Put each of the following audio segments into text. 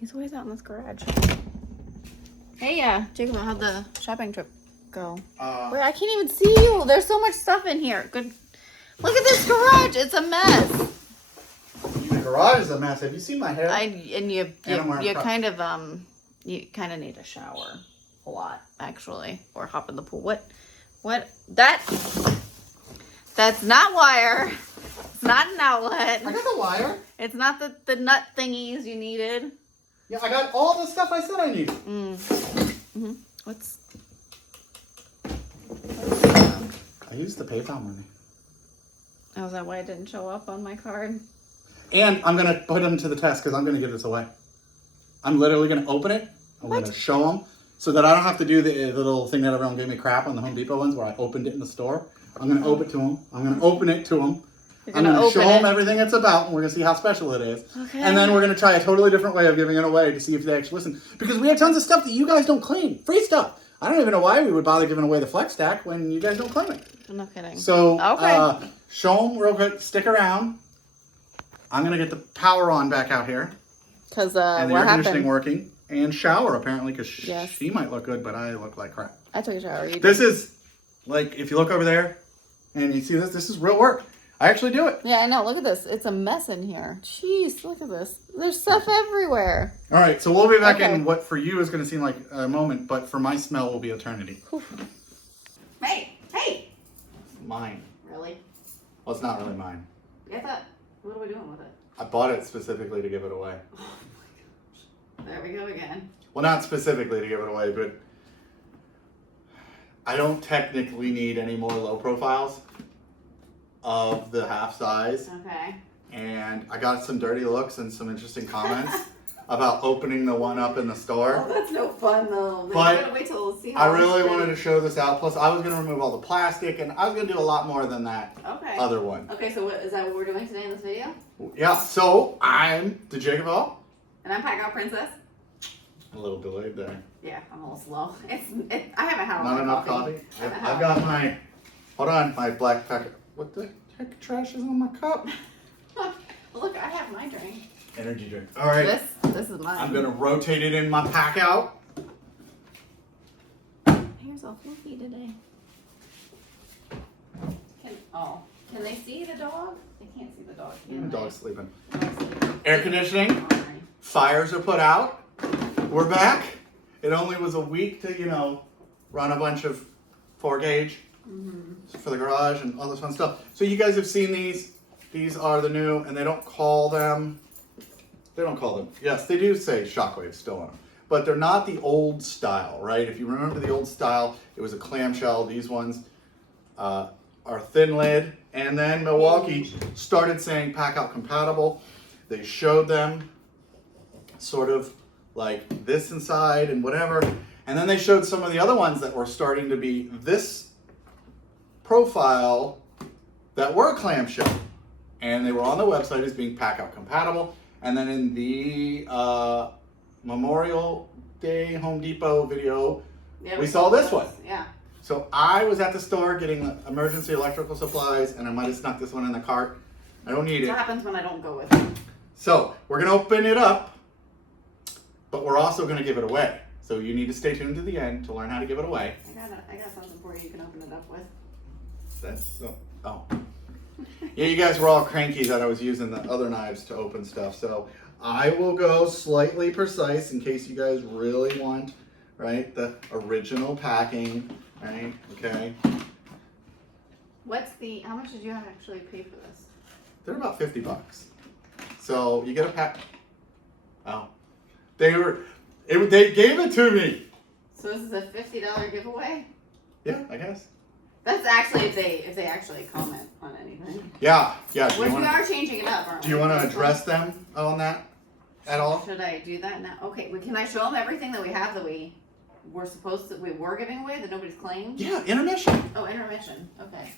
He's always out in this garage. Hey, Jacob, how'd the shopping trip go? Wait, I can't even see you. There's so much stuff in here. Good. Look at this garage. It's a mess. The garage is a mess. Have you seen my hair? You kind of need a shower a lot, actually, or hop in the pool. What? That's not wire. It's not an outlet. I got the wire. It's not the nut thingies you needed. Yeah, I got all the stuff I said I needed. What's I used the PayPal money. Oh, is that why it didn't show up on my card? And I'm going to put them to the test because I'm going to give this away. I'm literally going to open it. I'm going to show them so that I don't have to do the little thing that everyone gave me crap on the Home Depot ones where I opened it in the store. I'm going to open it to them. I'm going to open it to them. I'm going to show them everything it's about, and we're going to see how special it is. Okay. And then we're going to try a totally different way of giving it away to see if they actually listen. Because we have tons of stuff that you guys don't claim. Free stuff. I don't even know why we would bother giving away the Flex Stack when you guys don't claim it. I'm not kidding. So, show them real quick. Stick around. I'm going to get the power on back out here. Because and the what air conditioning happened? Working. And shower, apparently, because Yes. she might look good, but I look like crap. I took a shower. This is, like, if you look over there and you see this is real work. I actually do it. Yeah, I know. Look at this. It's a mess in here. Jeez, look at this. There's stuff everywhere. All right, so we'll be back in what for you is going to seem like a moment, but for my smell will be eternity. Whew. Hey! Mine. Really? Well, it's not really mine. I thought, what are we doing with it? I bought it specifically to give it away. Oh my gosh. There we go again. Well, not specifically to give it away, but I don't technically need any more low profiles of the half size. Okay. And I got some dirty looks and some interesting comments about opening the one up in the store. Oh, that's no fun though. But you gotta wait till see how I really wanted to show this out. Plus, I was going to remove all the plastic, and I was going to do a lot more than that other one. Okay, so is that what we're doing today in this video? Yeah, so I'm the JakeOfALL. And I'm PACKOUT Princess. A little delayed there. Yeah, I'm a little slow. I haven't had a lot Not of enough coffee? I've got my, hold on, my black packet. What the heck of trash is on my cup? Well, look, I have my drink. Energy drink. All right. This is mine. I'm going to rotate it in my PACKOUT. Here's a fluffy today. Can they see the dog? They can't see the dog. The dog's sleeping. Sleeping. Air conditioning. Fires are put out. We're back. It only was a week to, run a bunch of 4-gauge for the garage and all this fun stuff. So you guys have seen these. These are the new, and they don't call them, yes, they do say Shockwave still on them. But they're not the old style, right? If you remember the old style, it was a clamshell. These ones are thin lid. And then Milwaukee started saying PACKOUT compatible. They showed them sort of like this inside and whatever. And then they showed some of the other ones that were starting to be this profile that were clamshell. And they were on the website as being PACKOUT compatible. And then in the Memorial Day Home Depot video, we saw this one. Yeah. So I was at the store getting emergency electrical supplies, and I might have snuck this one in the cart. I don't need it. What happens when I don't go with it? So we're going to open it up, but we're also going to give it away. So you need to stay tuned to the end to learn how to give it away. I got something for you can open it up with. That's so. Oh. Yeah, you guys were all cranky that I was using the other knives to open stuff. So I will go slightly precise in case you guys really want, right, the original packing, right? Okay. How much did you actually pay for this? They're about $50. So you get a pack. Oh, they gave it to me. So this is a $50 giveaway? Yeah, I guess. That's actually if they actually comment on anything. Yeah. Which we are changing it up, aren't we? Do you want to address them on that at all? Should I do that now? Okay, can I show them everything that we have that we were giving away that nobody's claimed? Yeah, intermission. Oh, intermission. Okay.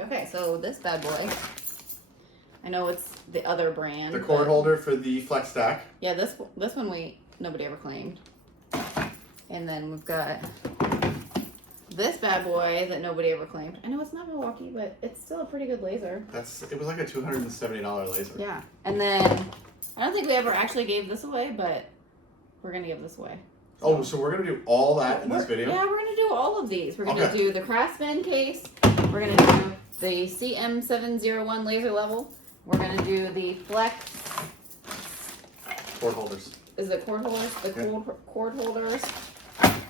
Okay, so this bad boy. I know it's the other brand. The cord holder for the Flex Stack. Yeah, this one nobody ever claimed. And then we've got this bad boy that nobody ever claimed. I know it's not Milwaukee, but it's still a pretty good laser. It was like a $270 laser. Yeah. And then I don't think we ever actually gave this away, but we're going to give this away. So. Oh, so we're going to do all that in this video? Yeah, we're going to do all of these. We're going to do the Craftsman case. We're going to do the CM701 laser level. We're going to do the Flex. Cord holders. Is it cord holders? The cord holders.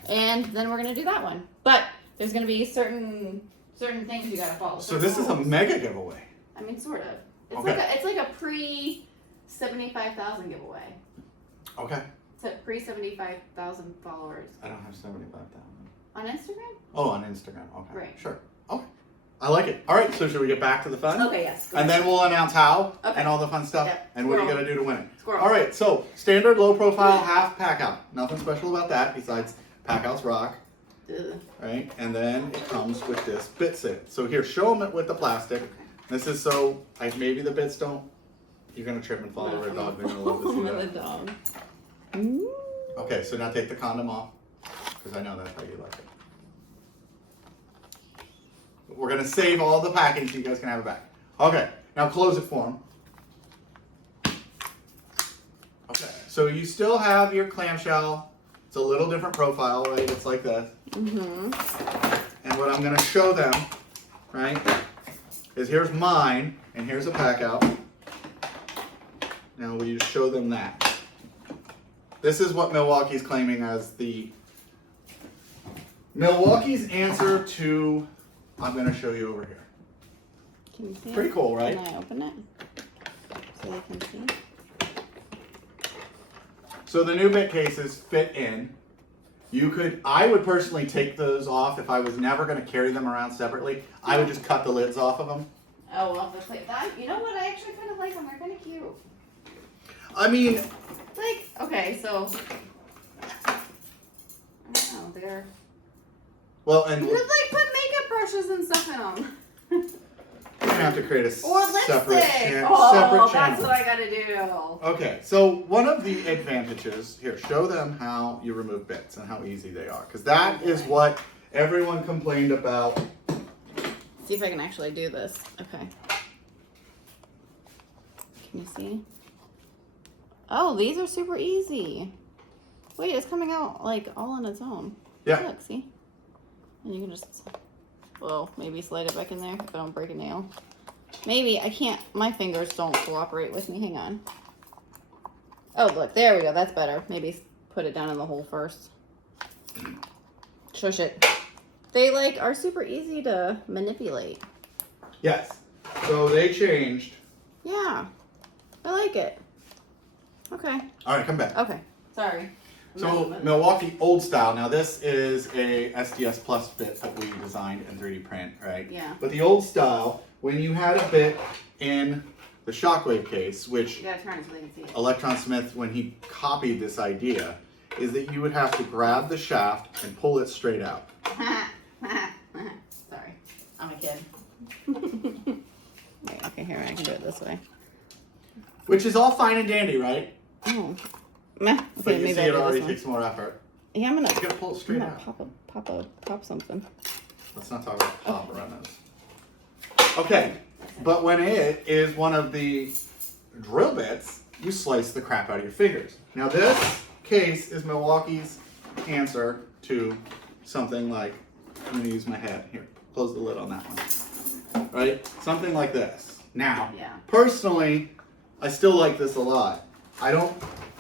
And then we're going to do that one. But there's going to be certain things you got to follow. So this is a mega giveaway. I mean, sort of. It's like a pre-75,000 giveaway. Okay. It's a pre-75,000 followers. I don't have 75,000. On Instagram? Oh, on Instagram. Okay. Right. Sure. Okay. I like it. All right. So should we get back to the fun? Okay. Yes. And then we'll announce how and all the fun stuff and what you got to do to win it. Squirrel. All right. So standard low profile half pack out. Nothing special about that besides packouts rock. Right. And then it comes with this bit set. So here, show them it with the plastic. This is so maybe the bits don't. You're gonna trip and fall over a dog. They're gonna love to see that. The dog. Okay, so now take the condom off, because I know that's how you like it. We're gonna save all the packing so you guys can have it back. Okay, now close it for them. Okay, so you still have your clamshell. It's a little different profile, right? It's like this. And what I'm gonna show them, right, is here's mine, and here's a pack out. Now we just show them that. This is what Milwaukee's claiming as Milwaukee's answer to, I'm going to show you over here. Can you see Pretty cool, right? Can I open it so they can see? So the new bit cases fit in. I would personally take those off if I was never going to carry them around separately. I would just cut the lids off of them. Oh, well, you know what? I actually kind of like them. They're kind of cute. I mean, like, okay, so I don't know, they're and you like put makeup brushes and stuff in them. You're gonna have to create a separate channel. That's what I gotta do. Okay, so one of the advantages here, show them how you remove bits and how easy they are, because that is what everyone complained about. See if I can actually do this. Okay. Can you see? Oh, these are super easy. Wait, it's coming out like all on its own. Yeah. Look, see? And you can just, well, maybe slide it back in there if I don't break a nail. Maybe, I can't, my fingers don't cooperate with me. Hang on. Oh, look, there we go. That's better. Maybe put it down in the hole first. Shush it. They are super easy to manipulate. Yes. So they changed. Yeah. I like it. Okay. All right, come back. Okay. Sorry. So Milwaukee old style. Now this is a SDS Plus bit that we designed in 3D print, right? Yeah. But the old style, when you had a bit in the shockwave case, which you gotta turn it so they can see it. Electron Smith, when he copied this idea, is that you would have to grab the shaft and pull it straight out. Sorry, I'm a kid. Wait, okay, here, I can do it this way. Which is all fine and dandy, right? Oh. Meh. Okay, but you maybe see I'll it do already this takes more effort. Yeah, I'm gonna pull it straight out. Pop something. Let's not talk about pop around those. Okay, but when it is one of the drill bits, you slice the crap out of your fingers. Now this case is Milwaukee's answer to something like, I'm gonna use my head here. Close the lid on that one. Right? Something like this. Now, personally, I still like this a lot. I don't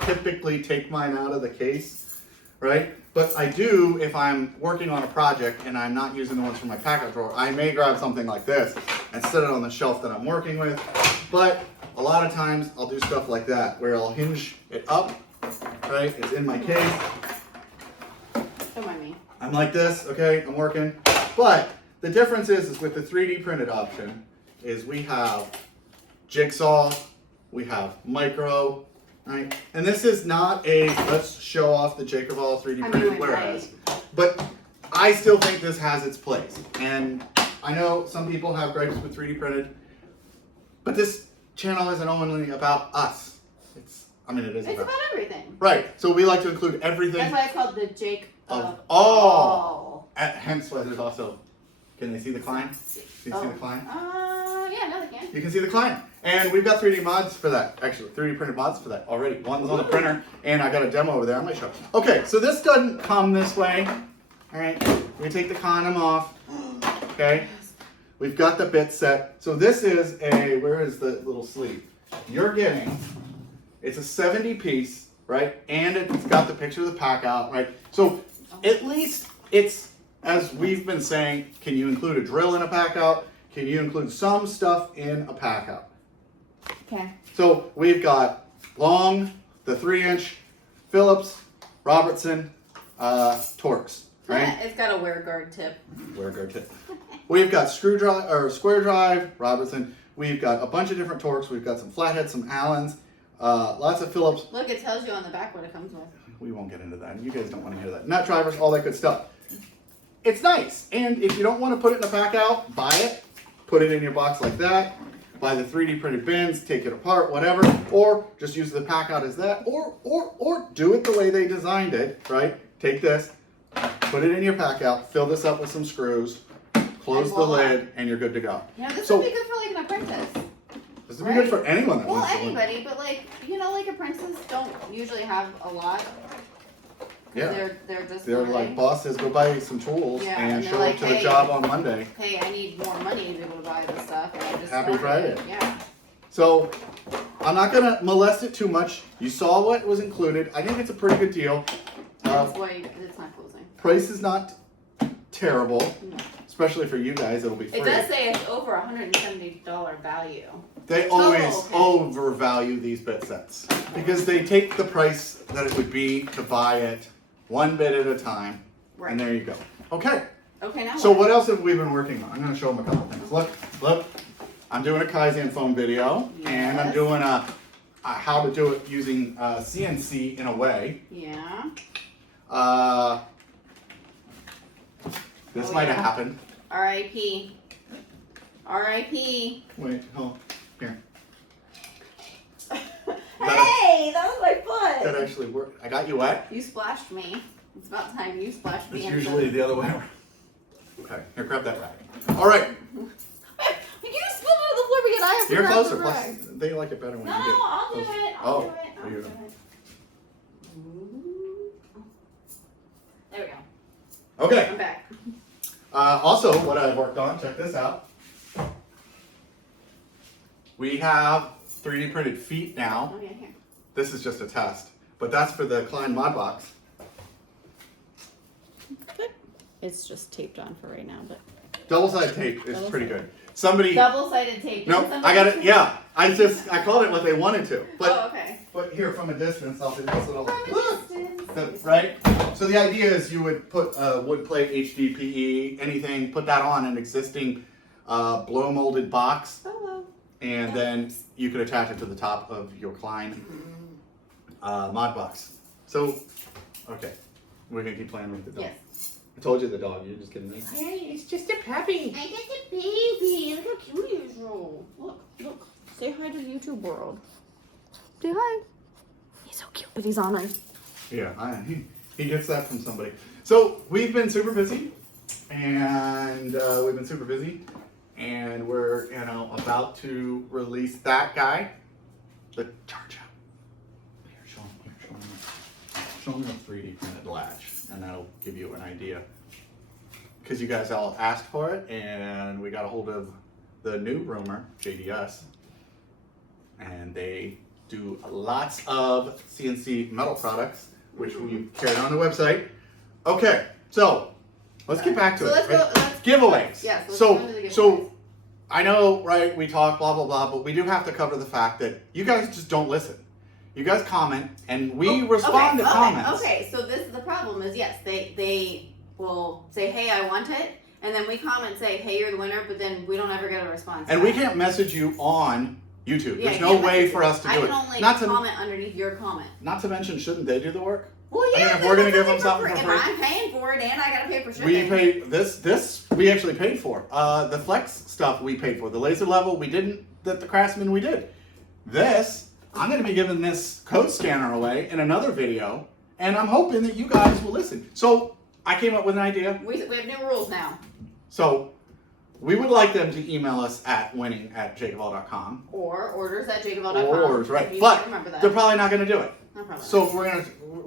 typically take mine out of the case, right? But I do if I'm working on a project and I'm not using the ones from my PACKOUT drawer. I may grab something like this and set it on the shelf that I'm working with. But a lot of times I'll do stuff like that where I'll hinge it up, right? It's in my case. Don't mind me. I'm like this, okay? I'm working. But the difference is with the 3D printed option is we have jigsaw, we have micro, right? And this is not a let's show off the JakeOfALL 3D printed whereas, but I still think this has its place. And I know some people have gripes with 3D printed, but this channel isn't only about us. It's about everything. Right. So we like to include everything. That's why it's called the JakeOfALL. Hence why there's also, can they see the climb? Can you see the climb? yeah, no, they can. You can see the client. And we've got 3D mods for that, actually, 3D printed mods for that already. One's on the printer, and I got a demo over there. I'm going to show. Okay, so this doesn't come this way. All right, we take the condom off. Okay, we've got the bit set. So this is a, where is the little sleeve? You're getting, it's a 70 piece, right? And it's got the picture of the PACKOUT, right? So at least it's, as we've been saying, can you include a drill in a PACKOUT? Can you include some stuff in a PACKOUT? Okay. So we've got long, the 3-inch, Phillips, Robertson, Torx, right? It's got a wear guard tip. Wear guard tip. We've got screwdriver or square drive, Robertson. We've got a bunch of different Torx. We've got some flatheads, some Allens, lots of Phillips. Look, it tells you on the back what it comes with. We won't get into that. You guys don't want to hear that. Nut drivers, all that good stuff. It's nice. And if you don't want to put it in a PACKOUT, buy it. Put it in your box like that. Buy the 3D printed bins, take it apart, whatever. Or just use the PACKOUT as that. Or do it the way they designed it, right? Take this, put it in your PACKOUT, fill this up with some screws, close the lid, and you're good to go. Yeah, this would be good for like an apprentice. This would be good for anyone that well, wants to learn. anybody, but like, you know, like apprentices don't usually have a lot. Yeah. They're just They're learning. like, boss says, go buy some tools Yeah, and and they're show like, up to the hey, job on Monday. Hey, I need more money to be able to buy this stuff. And I just Happy started. Friday. Yeah. So I'm not going to molest it too much. You saw what was included. I think it's a pretty good deal. That's why it's not closing. Price is not terrible, No. especially for you guys. It'll be free. It does say it's over $170 value. They always overvalue these bit sets because they take the price that it would be to buy it one bit at a time. Right. And there you go. Okay. Okay, now So what else have we been working on? I'm going to show them a couple things. Look. I'm doing a Kaizen foam video, and I'm doing a how to do it using CNC in a way. Yeah. This might have happened. R.I.P. R.I.P. Wait, hold. Here. Hey, that was my foot. That actually worked. I got you wet? You splashed me. It's about time you splashed me. It's usually the other way around. Okay, here, grab that rag. All right. You spilled it on the floor because I have to You're grab closer. the Plus, rag. they like it better when No, you get I'll do closer. it. I'll do it. I'll there do you it. There we go. Okay. I'm back. Also, what I've worked on, check this out. We have 3D printed feet now. Oh, yeah, here. This is just a test, but that's for the Klein Mod Box. It's just taped on for right now, but Double-sided tape is pretty good. Somebody. double-sided tape. No, I got it. Yeah, I called it what they wanted to. But Oh, okay. But here from a distance, I'll do this little. From a distance. Right. So the idea is you would put a wood plate, HDPE, anything, put that on an existing blow molded box, Hello. and then you could attach it to the top of your Klein mod box. So, okay, we're gonna keep playing with the dog. Yes. I told you the dog. You're just kidding me. Hey, it's just a puppy. I get the baby. Look how cute he is, Ro. Look. Say hi to the YouTube world. Say hi. He's so cute, but he's on us. Yeah, he gets that from somebody. So we've been super busy, and we're about to release that guy, the charge out. Here, show him the 3D printed latch, and that'll give you an idea. Because you guys all asked for it, and we got a hold of the new roomer, JDS, and they do lots of CNC metal products, which we carried on the website. Okay, so let's get back to it. Let's giveaways. Yes, let's So go into the giveaways. so I know, right? We talk blah blah blah, but we do have to cover the fact that you guys just don't listen. You guys comment, and we respond to comments. Okay, so this is the problem is, yes, they will say, hey, I want it, and then we comment, say, hey, you're the winner, but then we don't ever get a response. And we can't message you on YouTube. Yeah, There's no way for us to do I it. can only Not to, comment underneath your comment. not to mention, shouldn't they do the work? Well, I yeah, mean, if we're gonna give them for something for free. If I'm paying for it and I gotta pay for shipping. We paid this we actually paid for. The flex stuff we paid for. The laser level we didn't, the Craftsman we did. This, I'm gonna be giving this code scanner away in another video, and I'm hoping that you guys will listen. So I came up with an idea. We have new rules now. So we would like them to email us at winning@jakeofall.com. Or orders@jakeofall.com. Orders, right. You But can't remember that. they're probably not going to do it. No problem. So we're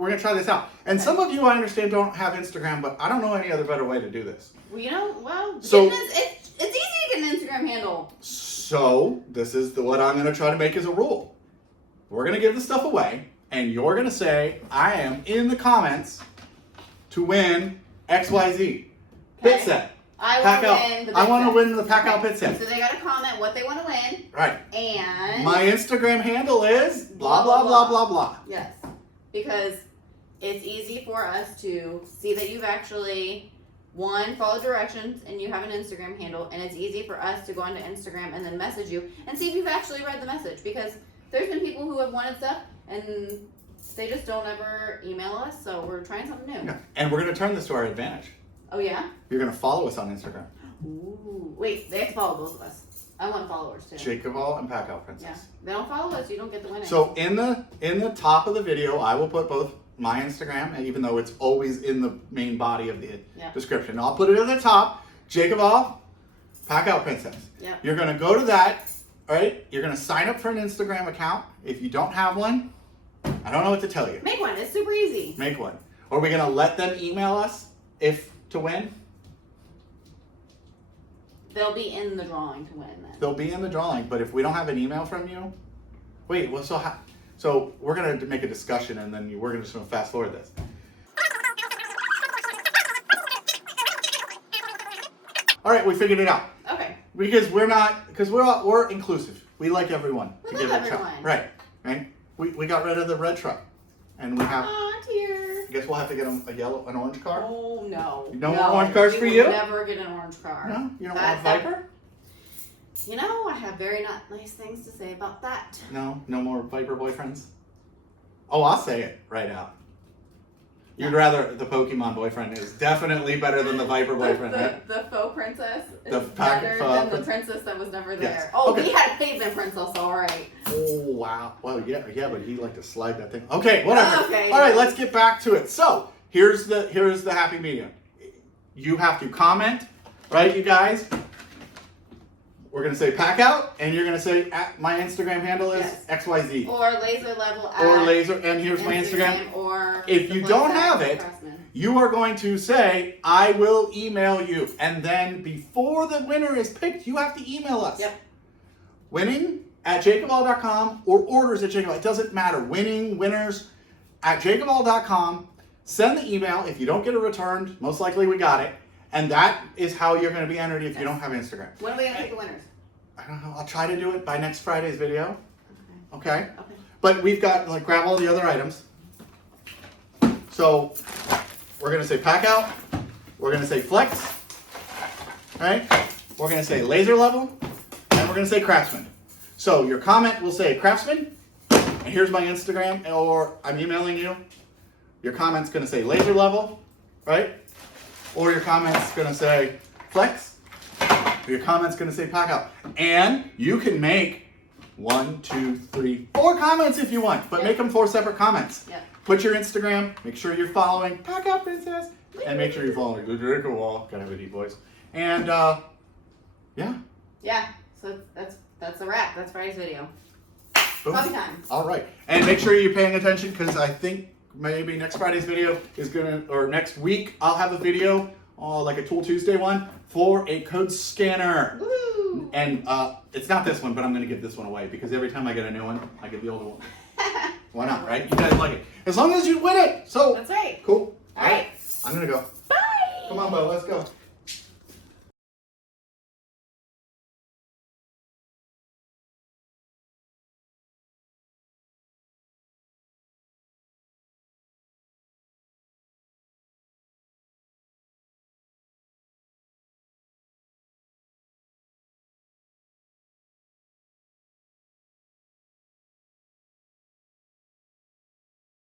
gonna try this out. And some of you, I understand, don't have Instagram, but I don't know any other better way to do this. Well, So- it's easy to get an Instagram handle. So this is what I'm gonna try to make as a rule. We're gonna give the stuff away, and you're gonna say, I am in the comments to win XYZ. Pit Okay. set. I Pack want out. to win the I bid want to set. win the Packout pit So set. they got to comment what they want to win. Right. And My Instagram handle is blah, blah, blah, blah, blah. Yes. Because it's easy for us to see that you've actually, one, followed directions and you have an Instagram handle. And it's easy for us to go onto Instagram and then message you and see if you've actually read the message. Because there's been people who have wanted stuff and they just don't ever email us. So we're trying something new. Yeah. And we're going to turn this to our advantage. Oh, yeah? You're going to follow us on Instagram. Ooh. Wait, they have to follow both of us. I want followers too. JakeOfALL and Packout Princess. Yeah. They don't follow us, you don't get the winning. So in the top of the video, I will put both my Instagram, and even though it's always in the main body of the description, I'll put it at the top. JakeOfALL, Packout Princess. Yeah. You're gonna go to that, right? You're gonna sign up for an Instagram account. If you don't have one, I don't know what to tell you. Make one. It's super easy. Make one. Are we gonna let them email us to win? They'll be in the drawing to win then. They'll be in the drawing, but if we don't have an email from you, wait. Well, so we're gonna make a discussion, and then we're just gonna fast forward this. All right, we figured it out. Okay. Because we're inclusive. We like everyone We to love give it a everyone. try. Right. We got rid of the red truck, and we have. Aw, dear. I guess we'll have to get them an orange car. Oh no. You don't want orange cars for you? will never get an orange car. No, you don't want a Viper. You know, I have very nice things to say about that. No more Viper boyfriends. Oh, I'll say it right out. You'd rather the Pokemon boyfriend is definitely better than the Viper boyfriend, right? The faux princess is The better than the princess that was never there. Yes. Oh, Okay. we had a pavement princess, all right. Oh wow. Well, yeah, but he liked to slide that thing. Okay, whatever. Okay. All right, let's get back to it. So here's the happy medium. You have to comment, right, you guys? We're gonna say Packout, and you're gonna say my Instagram handle is Yes. XYZ. Or laser level at Or laser, and here's my Instagram. Or If the you place don't at have it, Craftsman. you are going to say, I will email you. And then before the winner is picked, you have to email us. Yep. winning@jakeofall.com or orders@jakeofall. It doesn't matter. winners@jakeofall.com. Send the email. If you don't get it returned, most likely we got it. And that is how you're going to be entered if you don't have Instagram. When are we going to pick the winners? I don't know. I'll try to do it by next Friday's video. Okay? Okay. But we've got, grab all the other items. So, we're going to say Packout. We're going to say Flex. Right? We're going to say Laser Level. And we're going to say Craftsman. So, your comment will say Craftsman. And here's my Instagram, or I'm emailing you. Your comment's going to say Laser Level. Right? Or your comment's going to say Flex. Or your comment's going to say Packout. And you can make 1, 2, 3, 4 comments if you want, but make them 4 separate comments. Yep. Put your Instagram, make sure you're following Packout Princess, and make sure you're following the JakeOfALL. Gotta have a deep voice. And yeah. Yeah. So that's a wrap. That's Friday's video. Boom. Coffee time. All right. And make sure you're paying attention, because I think maybe next Friday's video is or next week I'll have a video, like a Tool Tuesday one, for a code scanner. Woo! And it's not this one, but I'm going to give this one away, because every time I get a new one, I get the older one. Why not, right? You guys like it. As long as you win it. So, That's right. cool. All right. I'm going to go. Bye. Come on, Bo, let's go.